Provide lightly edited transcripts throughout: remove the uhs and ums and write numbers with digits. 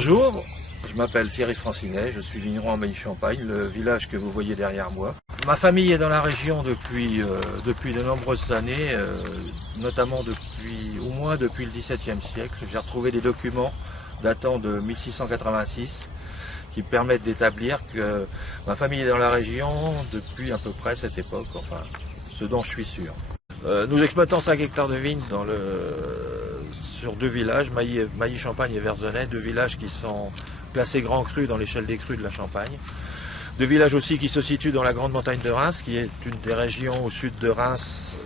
Bonjour, je m'appelle Thierry Francinet, je suis vigneron à Mailly-Champagne, le village que vous voyez derrière moi. Ma famille est dans la région depuis de nombreuses années, notamment au moins depuis le XVIIe siècle. J'ai retrouvé des documents datant de 1686 qui permettent d'établir que ma famille est dans la région depuis à peu près cette époque, enfin ce dont je suis sûr. Nous exploitons 5 hectares de vignes sur 2 villages, Mailly-Champagne et Verzenay, 2 villages qui sont classés Grand Cru dans l'échelle des crus de la Champagne. 2 villages aussi qui se situent dans la Grande Montagne de Reims, qui est une des régions au sud de Reims,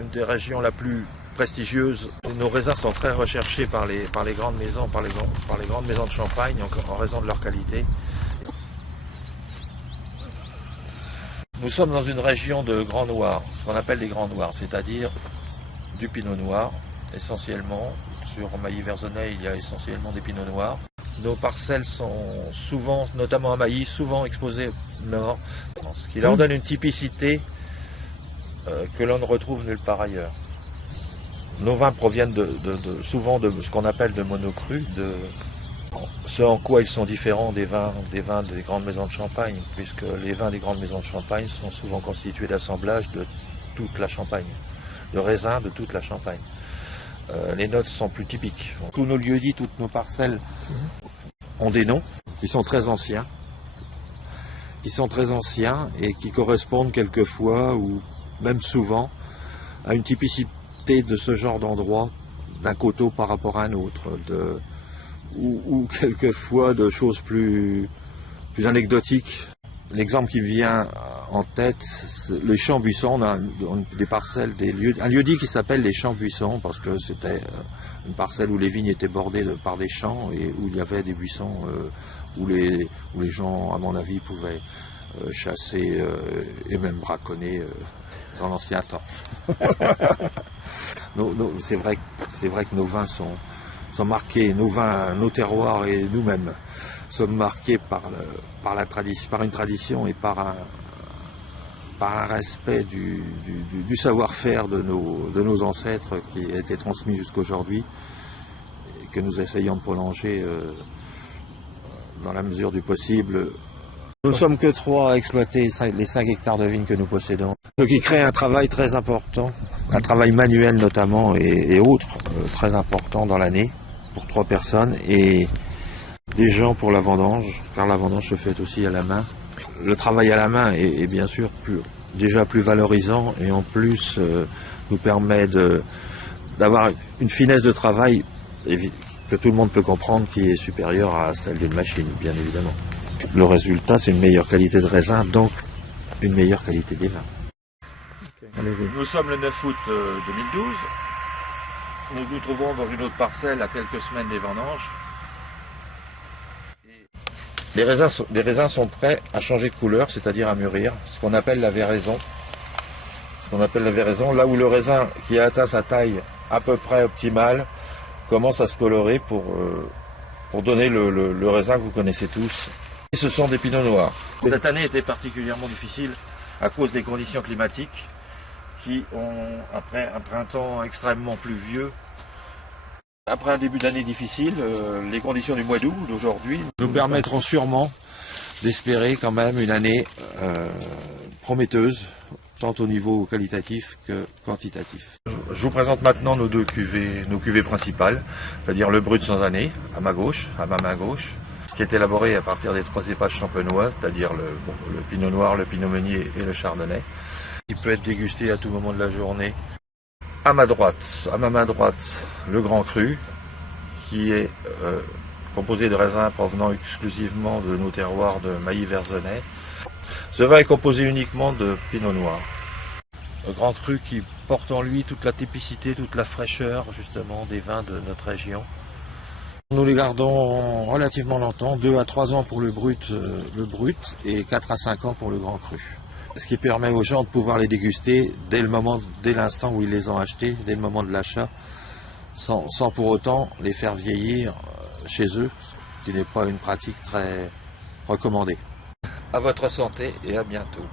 une des régions la plus prestigieuse. Nos raisins sont très recherchés par les grandes maisons, par les grandes maisons de Champagne en raison de leur qualité. Nous sommes dans une région de Grand Noir, ce qu'on appelle les Grands Noirs, c'est-à-dire du Pinot Noir essentiellement. Sur Mailly-Verzenay, il y a essentiellement des Pinots Noirs. Nos parcelles sont souvent, notamment à Mailly, souvent exposées au nord, ce qui leur donne une typicité que l'on ne retrouve nulle part ailleurs. Nos vins proviennent souvent de ce qu'on appelle de monocru, ce en quoi ils sont différents des vins des grandes maisons de Champagne, puisque les vins des grandes maisons de Champagne sont souvent constitués d'assemblages de toute la Champagne, de raisins de toute la Champagne. Les notes sont plus typiques. Tous nos lieux-dits, toutes nos parcelles ont des noms qui sont très anciens, et qui correspondent quelquefois ou même souvent à une typicité de ce genre d'endroit, d'un coteau par rapport à un autre, ou quelquefois de choses plus anecdotiques. L'exemple qui me vient en tête, c'est les Champs-Buissons. On a des parcelles, un lieu-dit qui s'appelle les Champs-Buissons, parce que c'était une parcelle où les vignes étaient bordées par des champs et où il y avait des buissons où les gens, à mon avis, pouvaient chasser et même braconner dans l'ancien temps. C'est vrai que nos vins sont marqués, nos terroirs et nous-mêmes sommes marqués par une tradition et par un respect du savoir-faire de nos ancêtres qui a été transmis jusqu'aujourd'hui et que nous essayons de prolonger dans la mesure du possible. Nous ne sommes que 3 à exploiter les 5 hectares de vignes que nous possédons, ce qui crée un travail très important, un travail manuel notamment et autres, très important dans l'année pour 3 personnes, et des gens pour la vendange, car la vendange se fait aussi à la main. Le travail à la main est bien sûr déjà plus valorisant, et en plus nous permet d'avoir une finesse de travail que tout le monde peut comprendre, qui est supérieure à celle d'une machine, bien évidemment. Le résultat, c'est une meilleure qualité de raisin, donc une meilleure qualité des vins. Nous sommes le 9 août 2012. Nous nous trouvons dans une autre parcelle à quelques semaines des vendanges. Les raisins sont prêts à changer de couleur, c'est-à-dire à mûrir, ce qu'on appelle la véraison. Là où le raisin qui a atteint sa taille à peu près optimale commence à se colorer pour donner le raisin que vous connaissez tous. Et ce sont des pinots noirs. Cette année était particulièrement difficile à cause des conditions climatiques qui ont, après un printemps extrêmement pluvieux, après un début d'année difficile, les conditions du mois d'août d'aujourd'hui nous permettront sûrement d'espérer quand même une année prometteuse, tant au niveau qualitatif que quantitatif. Je vous présente maintenant nos cuvées principales, c'est-à-dire le brut sans année, à ma main gauche, qui est élaboré à partir des 3 cépages champenois, c'est-à-dire le pinot noir, le pinot meunier et le chardonnay, qui peut être dégusté à tout moment de la journée. À ma main droite, le Grand Cru, qui est composé de raisins provenant exclusivement de nos terroirs de Mailly-Verzenay. Ce vin est composé uniquement de Pinot Noir. Le Grand Cru qui porte en lui toute la typicité, toute la fraîcheur justement des vins de notre région. Nous les gardons relativement longtemps, 2 à 3 ans pour le brut et 4 à 5 ans pour le Grand Cru. Ce qui permet aux gens de pouvoir les déguster dès l'instant où ils les ont achetés, dès le moment de l'achat, sans pour autant les faire vieillir chez eux, ce qui n'est pas une pratique très recommandée. À votre santé et à bientôt.